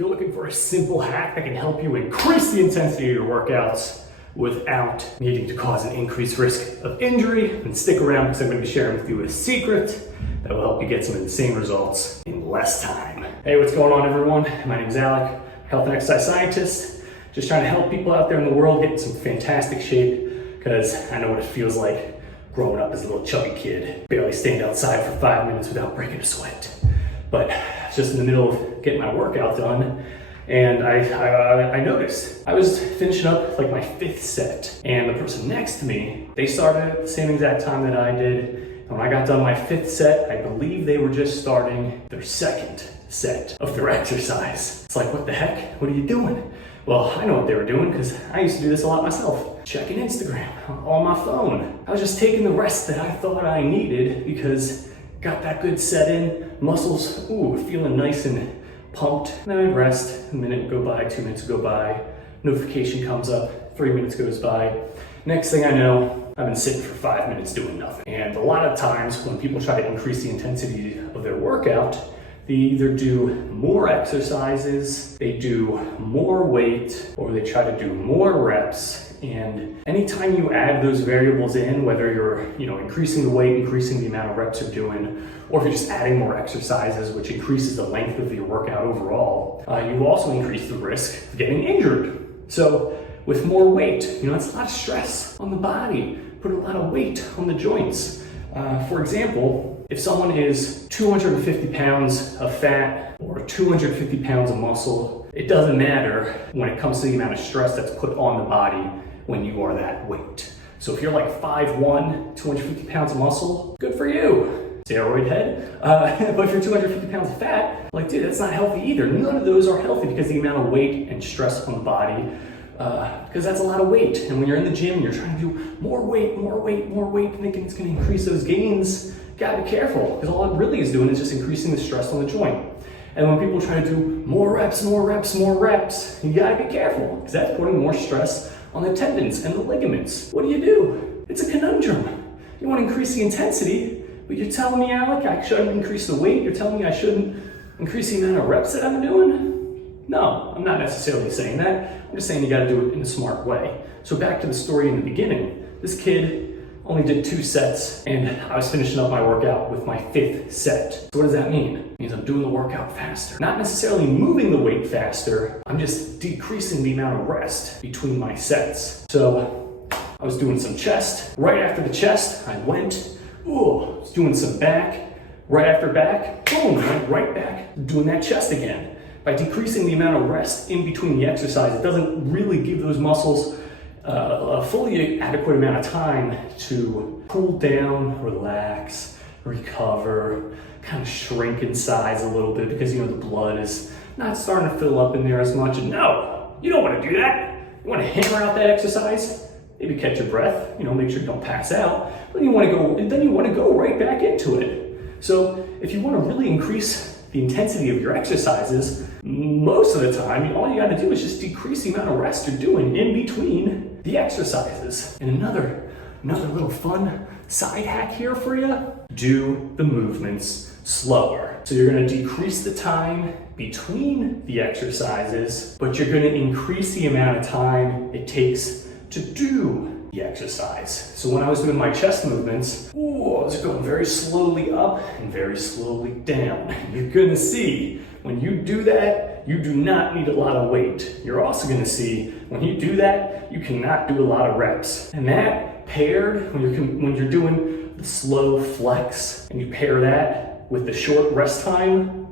you're looking for a simple hack that can help you increase the intensity of your workouts without needing to cause an increased risk of injury, then stick around because I'm going to be sharing with you a secret that will help you get some insane results in less time. Hey, what's going on, everyone? My name is Alec, health and exercise scientist. Just trying to help people out there in the world get in some fantastic shape because I know what it feels like growing up as a little chubby kid, barely staying outside for 5 minutes without breaking a sweat. But just in the middle of getting my workout done, and I noticed I was finishing up like my 5th set, and the person next to me, they started at the same exact time that I did. And when I got done my 5th set, I believe they were just starting their 2nd set of their exercise. It's like, what the heck? What are you doing? Well, I know what they were doing because I used to do this a lot myself. Checking Instagram on my phone. I was just taking the rest that I thought I needed because got that good set in, muscles, feeling nice and pumped. And then I'd rest, a minute would go by, 2 minutes would go by, notification comes up, 3 minutes goes by. Next thing I know, I've been sitting for 5 minutes doing nothing. And a lot of times when people try to increase the intensity of their workout, they either do more exercises, they do more weight, or they try to do more reps. And anytime you add those variables in, whether you're increasing the weight, increasing the amount of reps you're doing, or if you're just adding more exercises, which increases the length of your workout overall, you also increase the risk of getting injured. So with more weight, it's a lot of stress on the body, put a lot of weight on the joints. For example, if someone is 250 pounds of fat or 250 pounds of muscle, it doesn't matter when it comes to the amount of stress that's put on the body when you are that weight. So if you're like 5'1", 250 pounds of muscle, good for you, steroid head. But if you're 250 pounds of fat, like, dude, that's not healthy either. None of those are healthy because the amount of weight and stress on the body, because that's a lot of weight. And when you're in the gym, you're trying to do more weight, thinking it's gonna increase those gains, gotta be careful, because all it really is doing is just increasing the stress on the joint. And when people try to do more reps, you gotta be careful, because that's putting more stress on the tendons and the ligaments. What do? It's a conundrum. You wanna increase the intensity, but you're telling me, Alec, I shouldn't increase the weight? You're telling me I shouldn't increase the amount of reps that I'm doing? No, I'm not necessarily saying that. I'm just saying you gotta do it in a smart way. So back to the story in the beginning. This kid only did 2 sets, and I was finishing up my workout with my 5th set. So what does that mean? It means I'm doing the workout faster. Not necessarily moving the weight faster, I'm just decreasing the amount of rest between my sets. So I was doing some chest. Right after the chest, I went, was doing some back. Right after back, boom, went right back, doing that chest again. By decreasing the amount of rest in between the exercise, it doesn't really give those muscles a fully adequate amount of time to cool down, relax, recover, kind of shrink in size a little bit because the blood is not starting to fill up in there as much. And no, you don't want to do that. You want to hammer out that exercise, maybe catch your breath, make sure you don't pass out, but then you want to go right back into it. So if you want to really increase the intensity of your exercises, most of the time, all you got to do is just decrease the amount of rest you're doing in between the exercises. And another little fun side hack here for you, do the movements slower. So you're going to decrease the time between the exercises, but you're going to increase the amount of time it takes to do the exercise. So when I was doing my chest movements, I was going very slowly up and very slowly down. You're gonna see when you do that, you do not need a lot of weight. You're also gonna see when you do that, you cannot do a lot of reps. And that paired, when you're doing the slow flex and you pair that with the short rest time,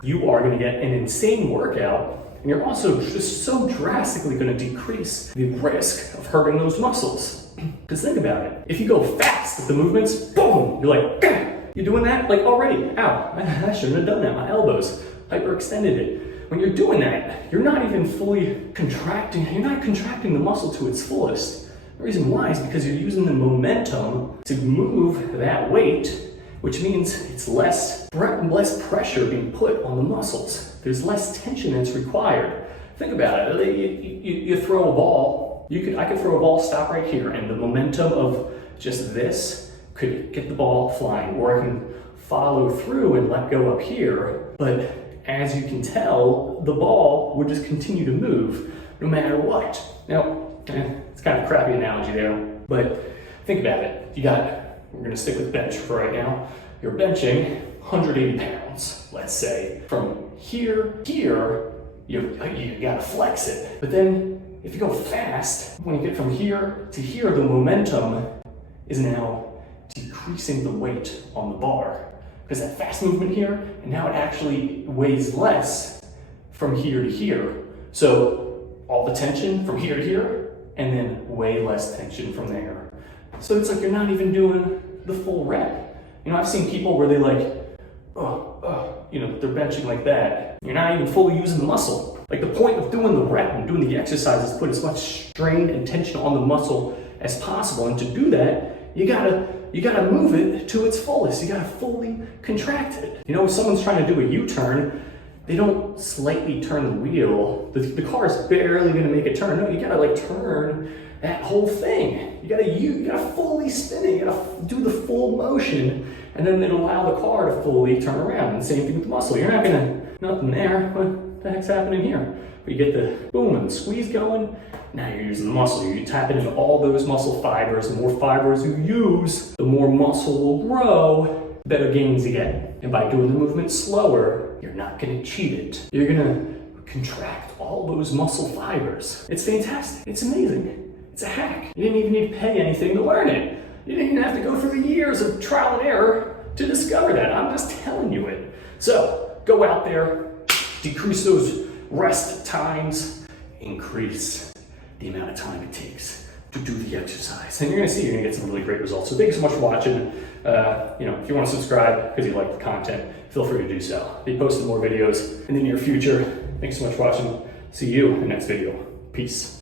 you are gonna get an insane workout. And you're also just so drastically going to decrease the risk of hurting those muscles. Because think about it. If you go fast with the movements, boom, you're like, gah! You're doing that like already. Ow, I shouldn't have done that. My elbows hyperextended it. When you're doing that, you're not even fully contracting. You're not contracting the muscle to its fullest. The reason why is because you're using the momentum to move that weight, which means it's less pressure being put on the muscles. There's less tension that's required. Think about it. You throw a ball. I could throw a ball, stop right here, and the momentum of just this could get the ball flying, or I can follow through and let go up here. But as you can tell, the ball would just continue to move no matter what. Now, it's kind of a crappy analogy there, but think about it. We're gonna stick with bench for right now. You're benching 180 pounds, let's say. From here to here, you gotta flex it. But then if you go fast, when you get from here to here, the momentum is now decreasing the weight on the bar. Because that fast movement here, and now it actually weighs less from here to here. So all the tension from here to here, and then way less tension from there. So it's like you're not even doing the full rep. You know, I've seen people where they they're benching like that. You're not even fully using the muscle. Like the point of doing the rep and doing the exercise is put as much strain and tension on the muscle as possible. And to do that, you gotta move it to its fullest. You gotta fully contract it. You know, if someone's trying to do a U-turn, they don't slightly turn the wheel. The car is barely gonna make a turn. No, you gotta turn that whole thing. You gotta fully spin it. You gotta do the full motion, and then it'll allow the car to fully turn around. And same thing with the muscle. You're not gonna, nothing there. What the heck's happening here? But you get the boom and the squeeze going. Now you're using the muscle. You're tapping into all those muscle fibers. The more fibers you use, the more muscle will grow, the better gains you get. And by doing the movement slower, you're not gonna cheat it. You're gonna contract all those muscle fibers. It's fantastic. It's amazing. It's a hack. You didn't even need to pay anything to learn it. You didn't even have to go through the years of trial and error to discover that. I'm just telling you it. So go out there, decrease those rest times, increase the amount of time it takes to do the exercise. And you're gonna see you're gonna get some really great results. So thank you so much for watching. If you wanna subscribe because you like the content, feel free to do so. I'll be posting more videos in the near future. Thanks so much for watching. See you in the next video. Peace.